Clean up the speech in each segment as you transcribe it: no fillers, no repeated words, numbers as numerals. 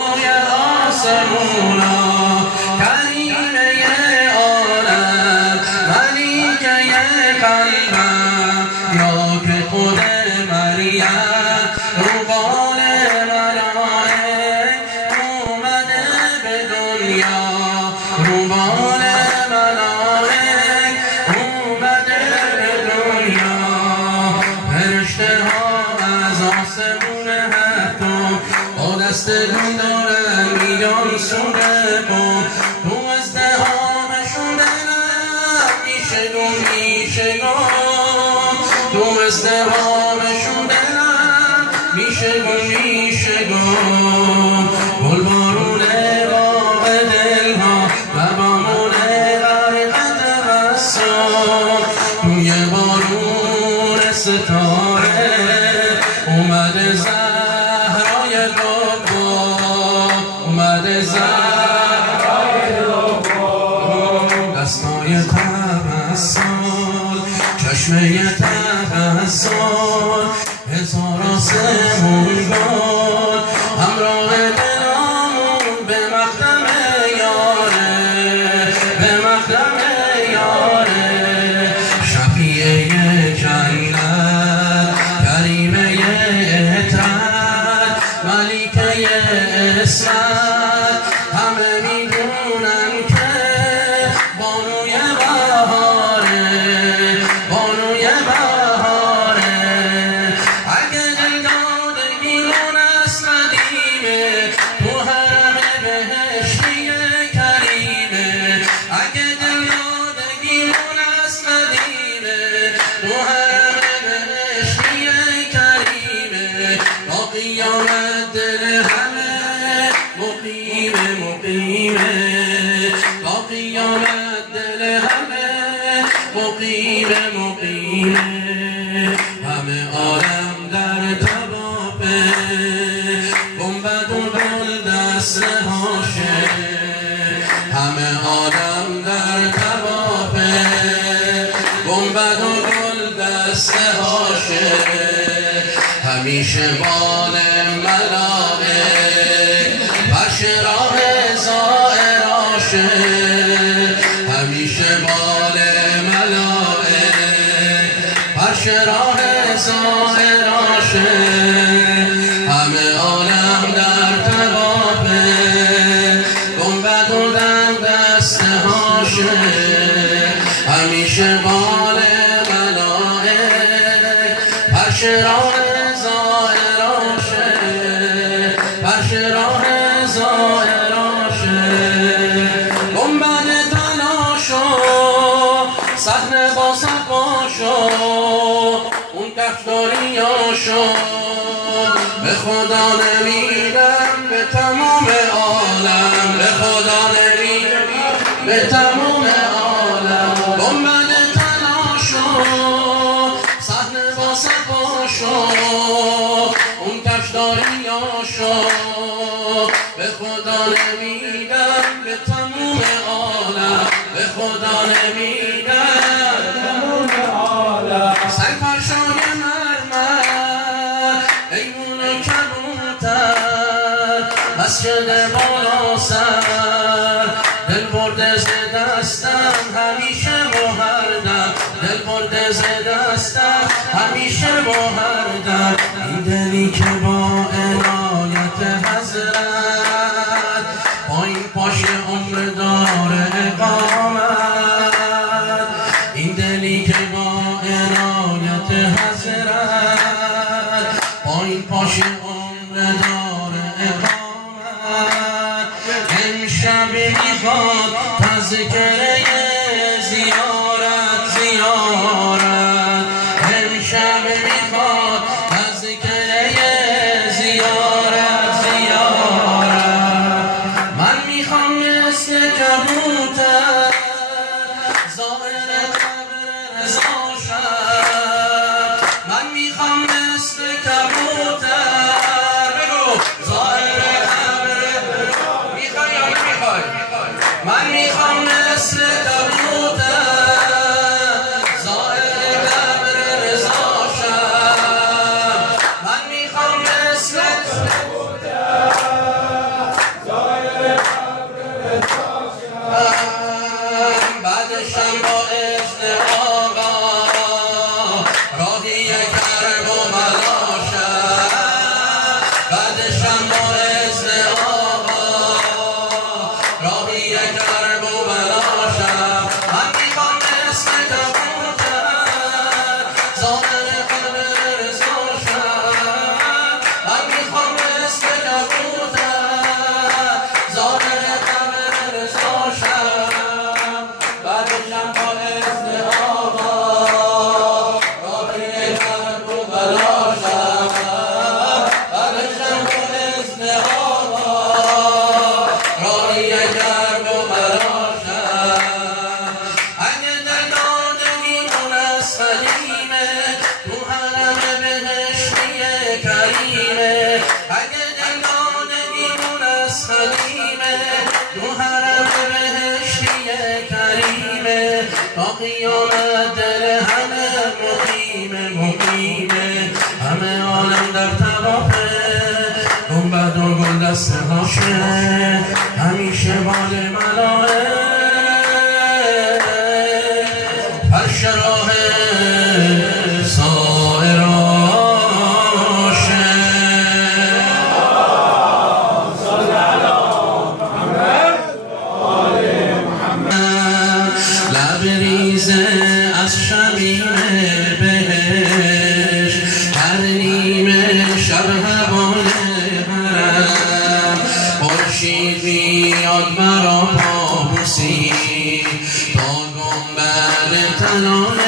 روی آسمونا کریمه عالم ملیکه قلبم یا که خود مریم روبان ملائک اومده به دنیا روبان ملائک اومده به دنیا فرشته ها از آسمون هفتم با دست دون دارن میان سوره کن تو ازدهامشون دلم میشه گم تو ازدهامشون دلم میشه گم گل بارون باغ دلها و بامون غرقت بسام توی بارون ستاره اومده زهرای لبا اومده زهرای لبا دستای تبسم چشمه تبسم هزار آسمون باد همراه دلامون به مقدم یاره به مقدم یاره شفیعه جنت کریمه عطرت ملیکه عصمت همه میدونن که بانوی بهاره بانوی بهاره اگه دلدادگیمون از قدیمه تو حرم بهشتی کریمه اگه دلدادگیمون از قدیمه تو حرم بهشتی کریمه تا قیامت دل همه مقیمه تا قیامت دل همه مقیمه همه عالم در توافه گنبد و گل دست هاشه همه عالم در توافه گنبد و گل دست هاشه همیشه بال ملائک فرش راه زائراشه همیشه بال ملائک فرش راه زائراشه همه عالم در توافه گنبد و دست هاشه همیشه بال ملائک فرش راه زائراشه فرش راه زائراشه گنبد تلاشو صحنه با صفاشو اون کفتاریاشو به خدا نمیدم به تمام عالم به خدا نمیدم به تمام عالم گنبد تلاشو صحنه با صفاشو اون کفتاریاشو به خدا نمیدم به تمام عالم به خدا نمیدم تمام عالم سنگ فرشای مرمر ایمون و کبوتر مسجد بالا سر دل برده ز دستم همیشه با هر دم دل برده ز دستم همیشه با هر دم این دلی که با عنایت حضرت با این پاش عمر دار اقامت این دلی که با عنایت حضرت با این پاش عمر دار اقامت امشب میخواد تذکره زیارت امشب میخواد تذکره زیارت من میخوام مثل کبوتر زائر قبر رضا شم من میخوام مثل کبوتر بگو زائر قبر میخوای یا نمیخوای من میخوام مثل از خدیمه دو حرم بهشتی کریمه تا قیامت دل همه مقیمه همه عالم در توافه گنبد و گل دسته هاشه همیشه بال ملائک فرش راه از شمیم بهش هر نیمه شب هوای حرم خورشید میاد مرا پابوسی تا گنبد طلای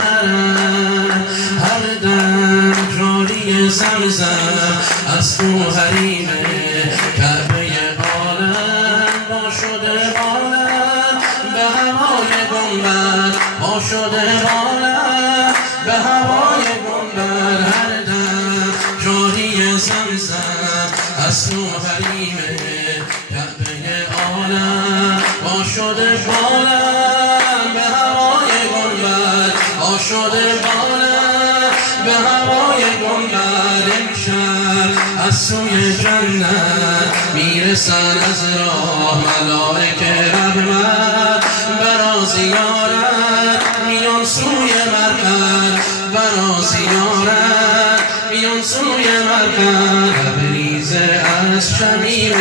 حرم هر دم جاری زمزم از تو حریم کعبه عالم با شده عالم به هوای گنبد با شده بالم به هوای گنبد هر دم جاری زمزم از تو حریم کعبه عالم با شده بالم به هوای گنبد با شده بالم به هوای گنبد امشب از سوی جنت میرسن از راه ملائک رحمت برا زیارت میان سوی مرقد برا زیارت میان سوی مرقد لبریز از شمیم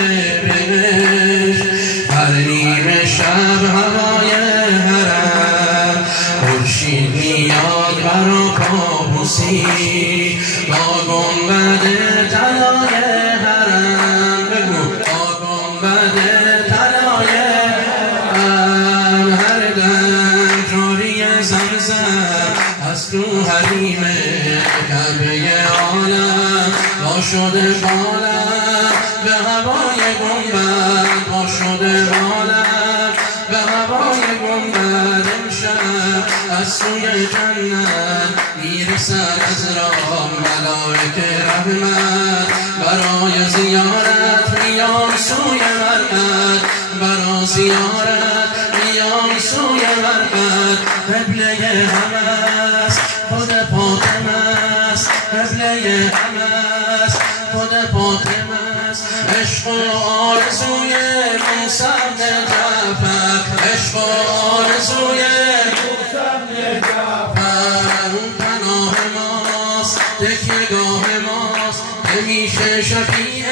بهش هر نیمه شب هوای حرم خورشید میاد برا پابوسی با گنبد طلای حرم بگو با گنبد طلای حرم هر دم جاری زمزم از تو حریم کعبه عالم با شده بالم به هوای گنبد با شده بالم به هوای گنبد امشب از سوی جنت میرسد از راه ملائک رحمت برای زیارت میان سوی مرقد برا زیارت میان سوی مرقد قبله همه است خود فاطمه است قبله همه است خود فاطمه است عشق و آرزوی موسی بن جعفر عشق و آرزوی موسی بن جعفر اون پناه ماست تکیهگاه ماست همیشه شفیع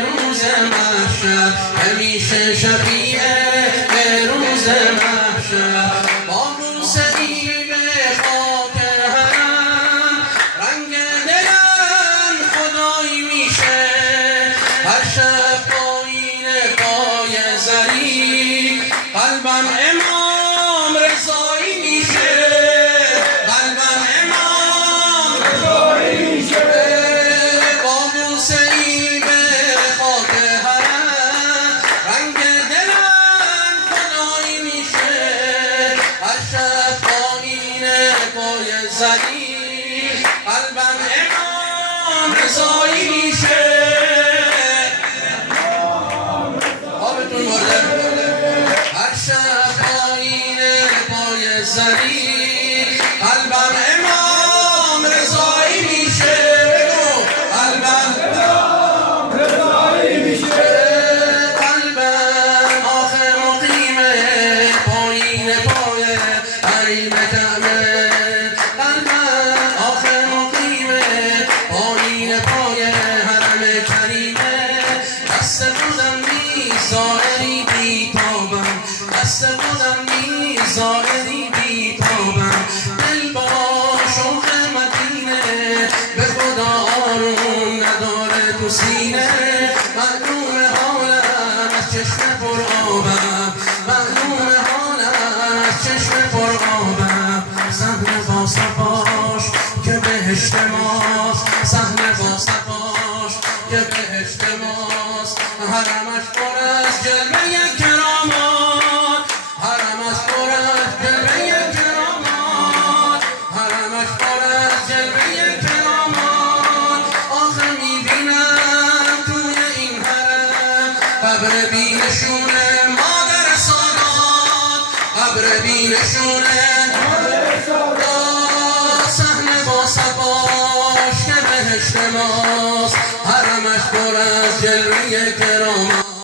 روز محشر همیشه شفیع روز محشر با موسیقی به خاک حرم رنگ دلم خدایی میشه هر شب پایین پای زری قلبم امام رضایی میشه قلبم امام رضایی میشه با موسیقی به خاک حرم رنگ دلم خدایی میشه هر شب پایین پای زری قلبم امام رضایی میشه هر شب پایین پای زری قلبم امام رضایی میشه بگو قلبم امام رضایی میشه قلبم آخه مقیمه پایین پای حریم کعبه قلبم آخه مقیمه پایین پای حرم کریمه دست خودم زائری بیتابم دست خودم زائری بیتابم دل با شوق مدینه به خدا آروم نداره تو سینه معلوم حالم از چشم پر آبم معلوم حالم از چشم پر آبم صحنه با صفاش که بهشت ماست صحنه با صفاش که بهشت ماست حرمش پر از جلوه کرامات حرمش پر از جلوه کرامات حرمش پر از جلوه کرامات آخه میبینم توی این حرم ابر بینشونه مادر سادات، ابر بینشونه صحنه با صفاش که بهشت ماست، حرمش پر از جلوه کرامت